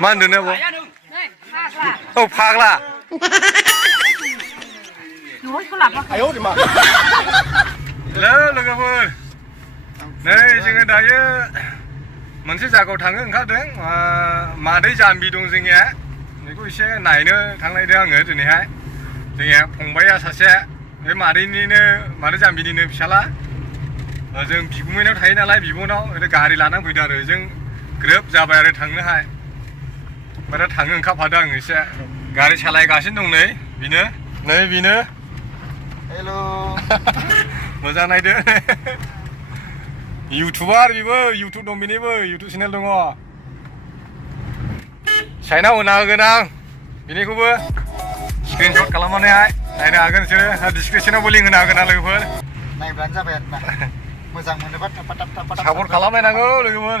मा होनदों आब' औ फाग्ला लोगोफोर नै जोङो दायो मोनसे जायगायाव थांनो ओंखारदों मादै जाम्बि दं जोंनिया बेखौ एसे नायनो थांनायदों आङो दिनैहाय जोंनिया फंबाया सासे बे मादै जाम्बिनिनो फिसाला जों बिगुमैनाव थायो नालाय बिब'नाव गारि लानानै फैदों आरो जों ग्रोब जाबाय आरो थांनोहाय ओमफ्राय दा थांनो ओंखारफादों आं एसे गारि सालायगासिनो दं नै बेनो हेल' मोजां नायदो इउटुबार बेबो इउटुब दं बेनिबो इउटुब चेनेल दङ साइनाव होना होगोन आं बेनिखौबो स्क्रिनशट खालामनानैहाय नायनो हागोन नोंसोरो डिसक्रिपसनावबो लिंक होनो हागोन ना लोगोफोर नायब्लानो जाबाय आरोना मोजां मोनोबा थाब सापर्ट खालामलायनांगौ लोगोफोर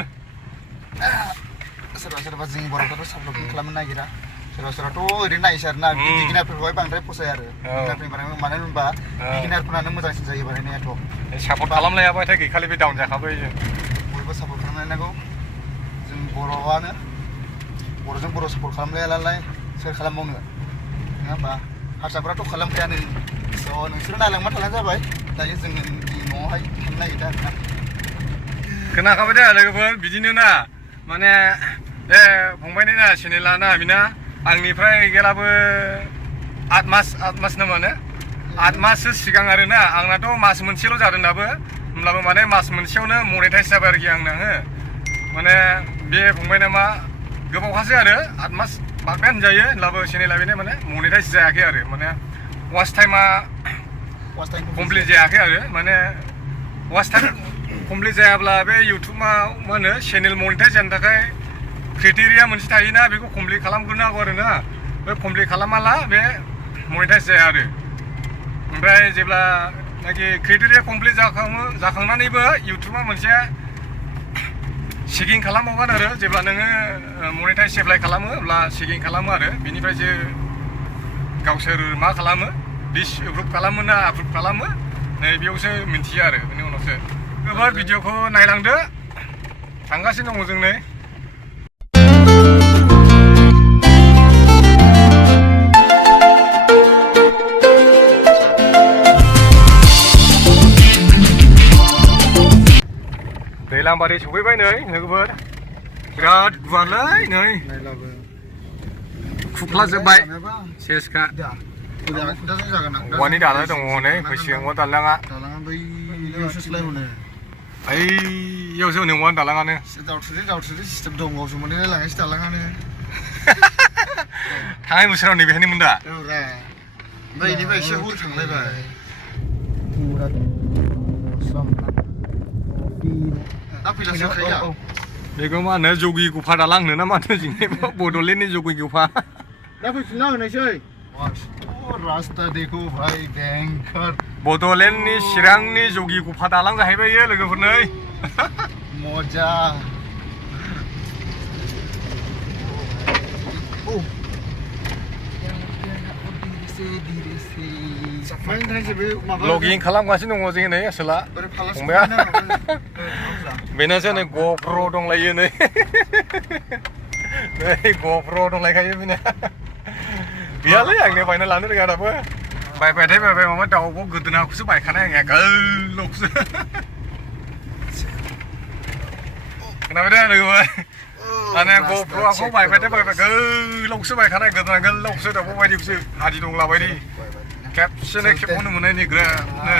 सोरबा जोंनि बर'फ्राथ' सापर्ट खालामनो नागिरा सोरबाथ' ओरैनो नायसै आरोना बिगिनारफोरखौहाय बांद्राय फसाया आरो मानो होनबा बिगिनारफोरानो मोजांसिन जायो बानायनायाथ' सापर्ट खालामलायाबाथाय गैखालि बे डाउन जाखाबाय जों बयबो सापर्ट खालामलायनांगौ जों बर'आनो बर'जों बर' सापर्ट खालामलायालाय सोर खालामबावनो नङा होमबा हारसाफोराथ' खालामखायानो स' नोंसोर नायलांबा थांनाय जाबाय दायो जोङो न'आवहाय थांनो नागिरदों आरोना खोनाखाबाय दे लोगोफोर बिदिनो ना माने बे फंबायनि ना चेनेला ना बेना आंनिफ्राय गैलाबो 8 मास ना माने 8 माससो सिगां आरोना आंनाथ' मास मोनसेल' जादों दाबो होमब्लाबो माने मास मोनसेयावनो मनेटाइज जाबाय आरोखि आंना माने बे फंबायना मा गोबावखासै आरो 8 मास बारबायानो जायो होनब्लाबो चेनेला बेनो माने मनेटाइज जायाखै आरो माने वाच टाइमा कमप्लिट जायाखै आरो माने वाच टाइम कमप्लिट जायाब्ला बे इउटुबा मा होनो चेनेल मनेटाइज जानो थाखाय क्राइटेरिया मोनसे थायोना बेखौ कमप्लिट खालामग्रोनांगौ आरोना बे कमप्लिट खालामाला बे मनेटाइज जाया आरो ओमफ्राय जेब्लानाखि क्राइटेरिया कमप्लिट जाखांनानैबो इउटुबा मोनसे चेकिं खालामबावगोन आरो जेब्ला नोङो मनेटाइज एप्लाइ खालामो अब्ला चेकिं खालामो आरो बेनिफ्रायसो गावसोर मा खालामो डिसएप्रुभ खालामो ना एप्रुभ खालामो नै बेयावसो मिन्थियो आरो बेनि उनावसो गोबां भिडिअखौ नायलांदो थांगासिनो दङ जों नै दैलामबारि सफैबाय नै लोगोफोर बिराद गुवारलै नै खुख्लाजोब्बाय सेसखा औवानि दालाय दङ नै फैसिगोन दालाङा ओइयावसो होनो औवानि दालाङानो दावथुदो सिस्टेम दं गावसो मोनलाय लाङासै दालाङानो थांनाय बोसोराव नैबेहायनोमोन दा ओमफ्राय बेनिफ्राय एसे हर थांलायबाय बेखौ मा होनो जगि गुफा दालां होनो ना मा होनो जोंनि बड'लेण्डनि जगि गुफा दा फैफिनना होनोसै रास्ता देखो भाई भयंकर बड'लेण्डनि चिरांनि जगि गुफा दालां जाहैबाय इयो लोगोफोर नै मजा लगिं खालामगासिनो दङ जों नै आसोला फंबाया बेनासो नै गप्र' दंलायो नै गप्र' दंलायखायो बेना गैयालै आंनो बायना लानो रोङा दाबो बायबाय माबा दाउब' गोदोनाखौसो बायखानाय आंनिया गोलावखौसो खोनाबाय दे लोगोफोर माने गप्र' बायबाय गोलावखौसो बायखानाय गोदोना गोलावखौसो दाउब' बायदिखौसो हादि दंला बायदि खेबसेनो खेबखौनो मोननायनि ग्रोबनो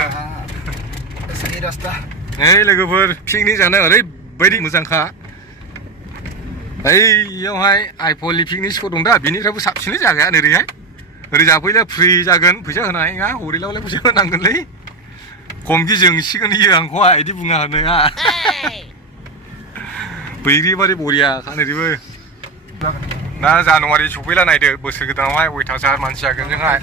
नै लोगोफोर पिकनिक जानो ओरैबायदि मोजांखा ओइयावहाय आइफलनि पिकनिक स्पट दं दा बिनिफ्रायबो साबसिनै जागाया ओरैहाय ओरै जाफैला फ्रि जागोन फैसा होनाय नङा हरैलावलाय फैसा होनांगोनलै खमखि जोंसिगोन इयो आंखौहाय बिदि बुङा होनो बैग्रिबारि बरियाखा ओरैबो दा जानुवारि सफैला नायदो बोसोर गोदानावहाय अयथासार मानसि जागोन जोंहाय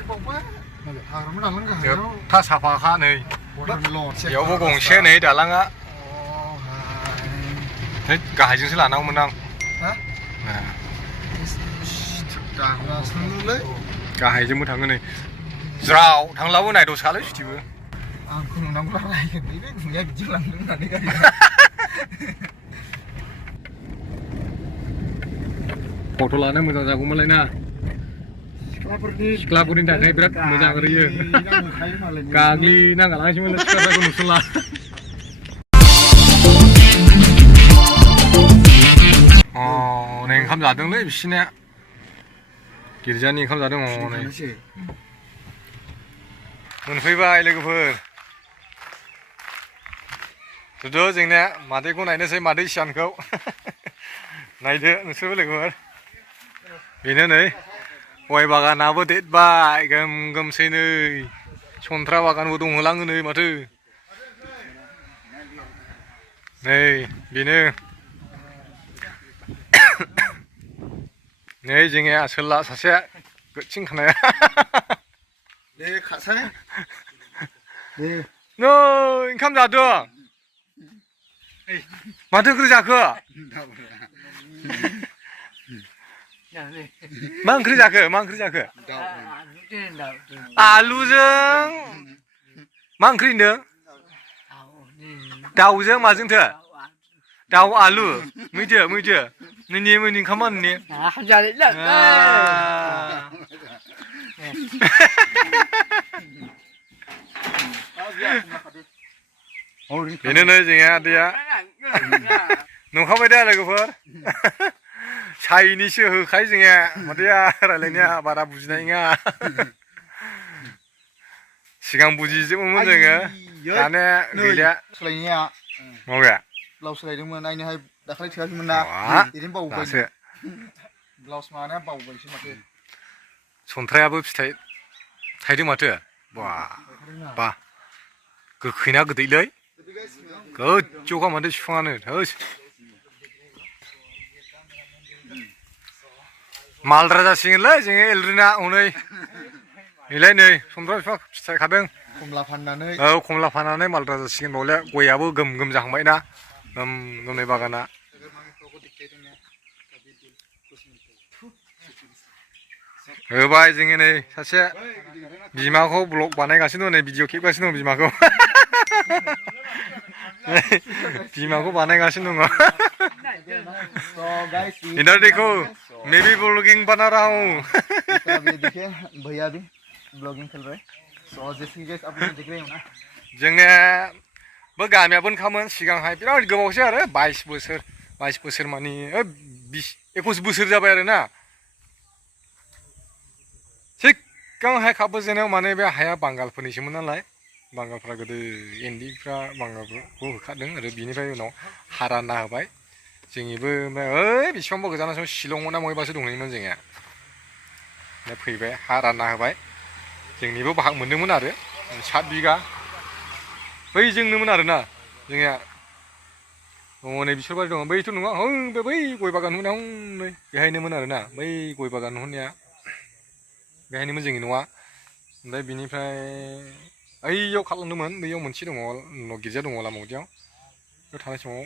जोबथा साफाखा नै बेयावबो गंसे नै दालाङा गाहायजोंसो लानांगौमोन आं गाहायजोंबो थाङो नै ज्राव थांलाबो नाय दसालै सुथिबो आंखौ नुनांगौ गुमाया बिदि लांदों होननानै फट' लानो मोजां जागौमोनलाय ना सिख्लाफोरनि थाखाय बिराद मोजां ओरैयो गाग्लिनांगालांसैमोन सिख्लाफोरखौ नुसनला नै ओंखाम जादोंलै बिसिनिया गिर्जानि ओंखाम जादों नै मोनफैबाय लोगोफोर जुदु जोंनिया मादैखौ नायनोसै मादै सियानखौ नायदो नोंसोरबो लोगोफोर बेनो नै गय बागानाबो देरबाय गोम गोमसै नै सन्थ्रा बागानबो दंहोलाङो नै माथो नै बेनो नै जोंनिया आसोला सासेया गोथिं खानाया दे खासाय दे नै ओंखाम जादों माथो ओंख्रि जाखो मा ओंख्रि जाखो आलुजों मा ओंख्रि होनदों दाउजों माजोंथो दाउ आलु मैदो नोंनि ओंखामा नोंनि बेनो नै जोंनिया आदैया नुखाबाय दा लोगोफोर साइनिसो होखायो जोंनिया मादैया रायलायनाया बारा बुजिनाय नङा सिगां बुजिजोबोमोन जोङो दाने गैला सोलायनाया माबाया ब्लाउस सोलायदोंमोन नायनोहाय दाखालि थोआखैमोन ना ओरैनो बावबायसो ब्लाउस मानाया बावबायसो माथो सन्थ्रायाबो फिथाइ थाइदों माथो बा गोखैना गोदैलै गोजौखा माथो बिफाङानो मालद्रा जासिगोनलै जोङो एलरिना हनै नैलाय नै सन्थ्रा बिफां फिथाइ खादों खमला फाननानै खमला फाननानै मालद्रा जासिगोन बावले गयाबो गोम जाहांबाय ना गोमनाय बागाना होबाय जोङो नै सासे बिमाखौ ब्लग बानायगासिनो दं नै भिडिअ खेबगासिनो दं बिमाखौ बानायगासिनो दङ इधर देखो मैं भी ब्लॉगिंग बना रहा हूँ देखिए भैया भी ब्लॉगिंग कर रहे हैं तो जैसे कि आप लोग देख रहे हो ना जोंनियाबो गामियाबो ओंखामोन सिगांहाय बिराद गोबावसै आरो 22 बोसोर मानि 21 बोसोर जाबाय आरो ना सिगांहाय खाबु जेनाव माने बे हाया बांगालफोरनिसोमोन नालाय बांगालफ्रा गोदो एन्दिफ्रा बांगालफोरखौ होखादों आरो बिनिफ्राय उनाव हाराना होबाय जोंनिबो ओइ बेसेबांबा गोजानाव शिलंआव ना बबेबासो दंहैयोमोन जोंनिया फैबाय हा रानना होबाय जोंनिबो बाहाग मोनदोंमोन आरो 7 बिगा बै जोंनोमोन आरोना जोंनिया हनै बिसोरबादि दङ बैथ' नङा बै गय बागान नुहुरनायाव नै बेहायनोमोन आरोना बै गय बागान नुहुरनाया बेहायनोमोन जोंनि न'आ ओमफ्राय बिनिफ्राय ओइयाव खालामदोंमोन बैयाव मोनसे दङ गिर्जा दङ लामा गुदियाव बेयाव थानाय समाव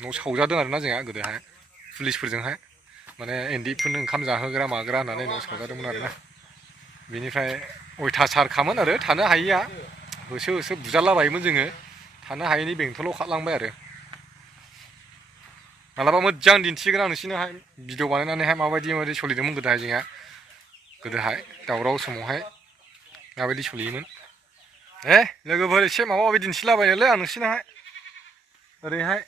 न' सावजादों आरोना जोंहा गोदोहाय पुलिसफोरजोंहाय माने एन्दिफोरनो ओंखाम जाहोग्रा माग्रा होननानै न' सावजादोंमोन आरोना बिनिफ्राय अयथासारखामोन आरो थानो हायिया होसो बुजालाबायोमोन जोङो थानो हायैनि बेंथलाव खारलांबाय आरो मालाबा मोजां दिन्थिगोन आं नोंसिनोहाय भिडिअ बानायनानैहाय माबायदि सोलिदोंमोन गोदोहाय दावराव समावहाय माबायदि सोलियोमोन लोगोफोर एसे माबा माबि दिन्थिलाबायनोलै आं नोंसिनोहाय ओरैहाय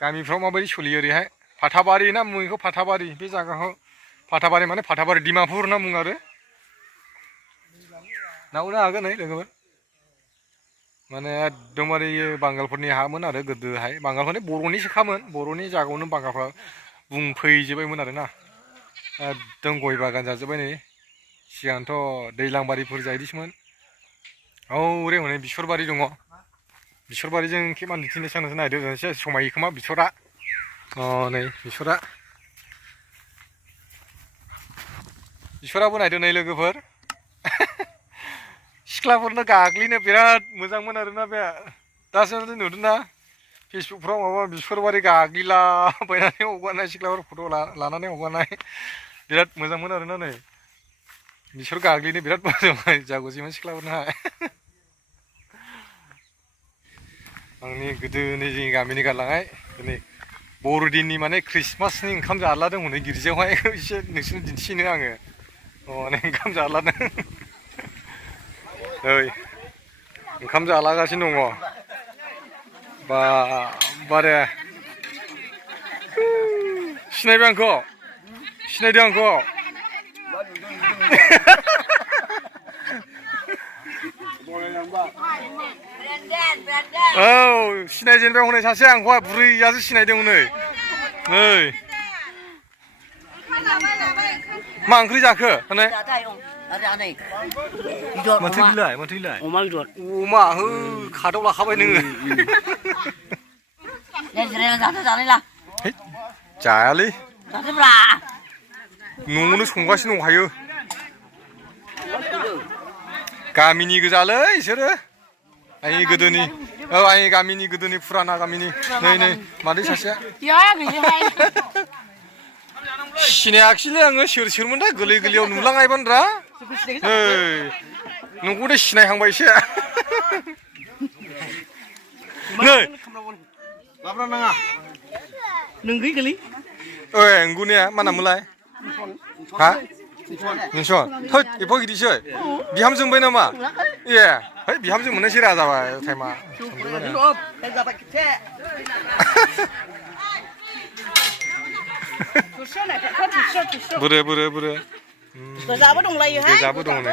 गामिफ्राव माबायदि सोलियो ओरैहाय फाथाबारि ना बुङो बेखौ फाथाबारि बे जायगाखौ फाथाबारि माने फाथाबारि डिमापुर होनना बुङो आरो नावनो हागोन नै लोगोफोर माने एकदमबारे बांगालफोरनि हामोन आरो गोदोहाय बांगालफोरनि बर'निसोखामोन बर'नि जायगायावनो बांगालफ्रा बुंफैजोब्बायमोन आरोना एकदम गय बागान जाजोब्बाय नै सिगांथ' दैलांबारिफोर जाहैदिसोमोन औरे हनै बिसरबारि दङ बिसरबारिजों खेबा दिन्थिनोसै आं नायदो एसे समायो खोमा बिसरा नै बिसराबो नायदो नै लोगोफोर सिख्लाफोरनो गाग्लिनो बिराद मोजांमोन आरोना बे दासो नुदोंना फेसबुकफ्राव माबा बिसरबारि गाग्लिलाबायनानै हगारनाय सिख्लाफोर फट' लानानै हगारनाय बिराद मोजांमोन आरोना नै बिसोर गाग्लिनो बिराद मोजां जागौसैमोन सिख्लाफोरनोहाय आंनि गोदोनि जोंनि गामिनि गालांनाय दिनै बर'दिननि माने क्रिसमासनि ओंखाम जालादों हनै गिर्जायावहाय एसे नोंसोरनो दिन्थिनो आङो माने ओंखाम जालादों ओइ ओंखाम जालागासिनो दङ बारे सिनायबाय आंखौ सिनायदों आंखौ औ सिनायजेनबाय हनै सासे आंखौहाय बुरैयासो सिनायदों हनै नै मा ओंख्रि जाखो हनै माथो बिलाय अमा बेदर अमा हो खादाव लाखाबाय नोङो जायालै न'आवनो संगासिनो दंखायो गामिनि गोजालै बिसोरो आंनि गोदोनि औ आंनि गामिनि गोदोनि फुराना गामिनि नै मादै सासेया सिनायाखिसैलै आङो सोरमोनथाय गोरलै गोरलैयाव नुलांनायमोनरा नै नोंखौ दे सिनायहांबाय एसे नै लाब्रा नाङा नोंगै गोलै ओइ नंगौनिया मा नाममोनलाय हा नोंसन थोद एफा गिदिरसै बिहामजो मोनबाय नामा ए है बिहामजो मोननायसै रा जाबाय टाइमा बुरो गोजाबो दंलायोहाय गोजाबो दं दे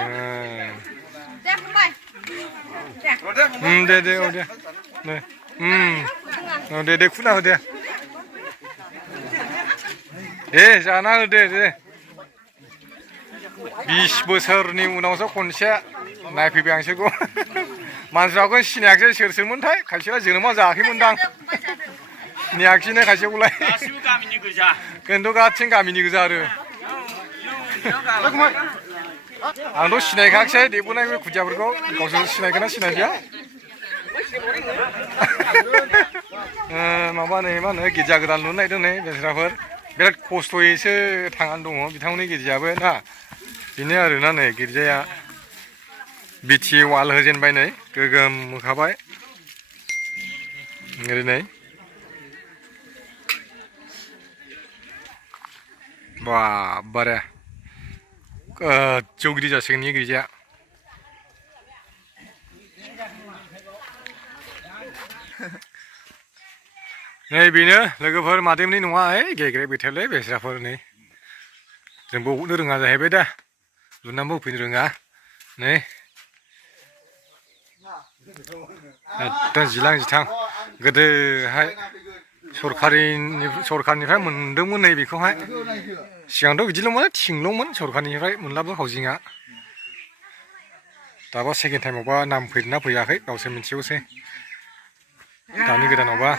औ दे खुना हो दे जाना हो दे 20 बोसोरनि उनावसो खनसे नायफैबाय आं बिसोरखौ मानसिफ्राखौ सिनायाखिसै सोरमोनथाय खायसेया जोनोमाव जायाखैमोनदां सिनायाखिसैनो खायसेखौलाय गासिबो गामिनि गोजा खिन्थु गासिबो गामिनि गोजा आरो आंथ' सिनायखायाखिसै देबोनाय बे खुदियाफोरखौ गावसोर सिनायगोन ना सिनायदिया माबा नै मा होनो गिर्जा गोदान लुनो नागिरदों नै बेस्राफोर बिराद खस्थ'यैसो थांनानै दङ बिथांमोननि गिर्जायाबो ना बेनो आरोना नै गिर्जाया बिटि वाल होजेनबाय नै गोगोम होखाबाय ओरै नै बारे गोजौ गिदिर जासिगोन नि गिर्जाया नै बेनो लोगोफोर मादैमोननि नङा गेग्रे बेथेलै बेस्राफोर नै जोंबो हरनो रोङा जाहैबाय दा लुनानैबो होफैनो रोङा नै एकदम जिलां जिथां गोदोहाय सरखारनिफ्राय मोनदोंमोन नै बेखौहाय सिगांथ' बिदिल'मोन थिंल'मोन सरखारनिफ्राय मोनलाबो हाउजिंआ दाबा सेकेन्ड टाइमावबा नाम फैदोंना फैयाखै गावसोर मिथिगौसै दानि गोदानावबा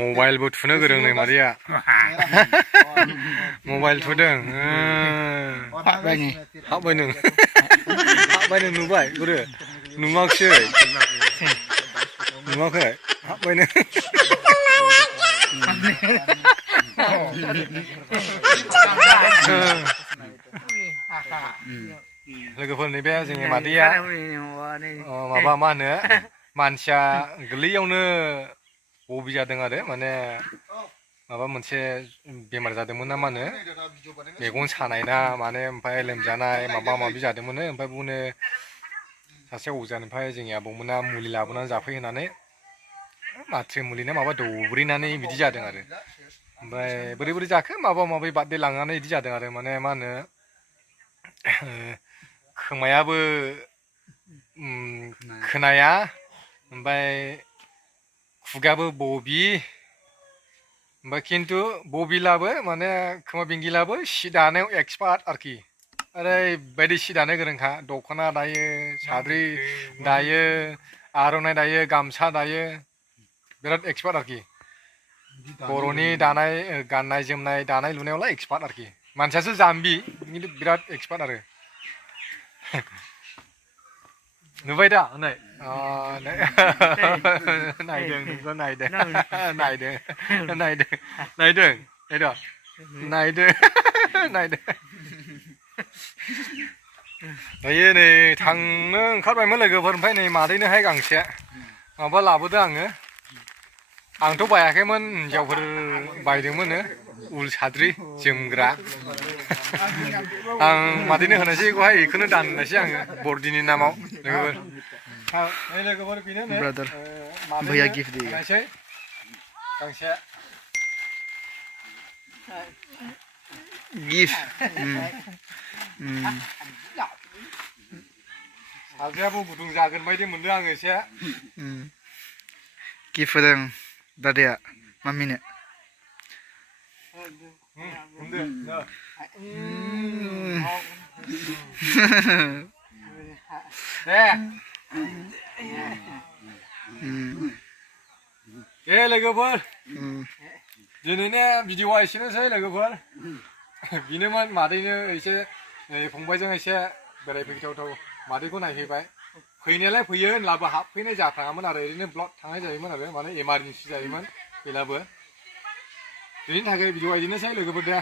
मबाइलबो थुनो गोरों नै मादैया मबाइल थुदों हाबबाय नों नुबाय गुरु नुवाखिसै नुवाखै हाबबाय नों लोगोफोर नैबे जोंनि मादैया माबा मा होनो मानसिया गोरलैयावनो बबि जादों आरो माने माबा मोनसे बेमार जादोंमोन ना मा होनो मेगन सानाय ना माने ओमफ्राय लोमजानाय माबा माबि जादोंमोन ओमफ्राय बुंनो सासे अजानिफ्राय जोंनि आबौमोना मुलि लाबोनानै जाफैहोनानै माथ्रि मुलि ना माबा दौब्रिनानै बिदि जादों आरो ओमफ्राय बोरै जाखो माबा माबि बारदे लांनानै बिदि जादों आरो माने मा होनो खोमायाबो खोनाया ओमफ्राय खुगाबो बबि ओमफ्राय खिन्थु बबिलाबो माने खोमा बेंगिलाबो सि दानायाव एक्सपार्ट आरोखि ओरैबायदि सि दानो गोरोंखा दख'ना दायो साद्रि दायो आर'नाइ दायो गामसा दायो बिराद एक्सपार्ट आरोखि बर'नि दानाय गाननाय जोमनाय दानाय लुनायावलाय एक्सपार्ट आरोखि मानसियासो जाम्बि खिन्थु बिराद एक्सपार्ट आरो नुबाय दा नै नायदों नोंखौ नायदों दायो नै थांनो ओंखारबायमोन लोगोफोर ओमफ्राय नै मादैनोहाय गांसे माबा लाबोदों आङो आंथ' बायाखैमोन हिन्जावफोर बायदोंमोन उल साद्रि जोमग्रा आं मादैनो होनोसै बेखौहाय बेखौनो दाननोसै आङो बरदिनि नामाव लोगोफोर लोगोफोर बेनो ब्रादार भैया गिफ्ट दिए होनोसै गांसे गिफ्ट साद्रियाबो गुदुं जागोन बायदि मोनदों आङो एसे गिफ्ट होदों दादाया मामिनो दे लोगोफोर दिनैनि भिडिअआ एसेनोसै लोगोफोर बेनोमोन मादैनो एसे फंबायजों एसे बेरायफैथावथाव मादैखौ नायफैबाय फैनायालाय फैयो होनब्लाबो हाबफैनाय जाफ्राङामोन आरो ओरैनो ब्लग थांनाय जायोमोन आरो माने इमारजेन्सि जायोमोन फैलाबो बेनि थाखाय भिडिअआ बिदिनोसै लोगोफोर दे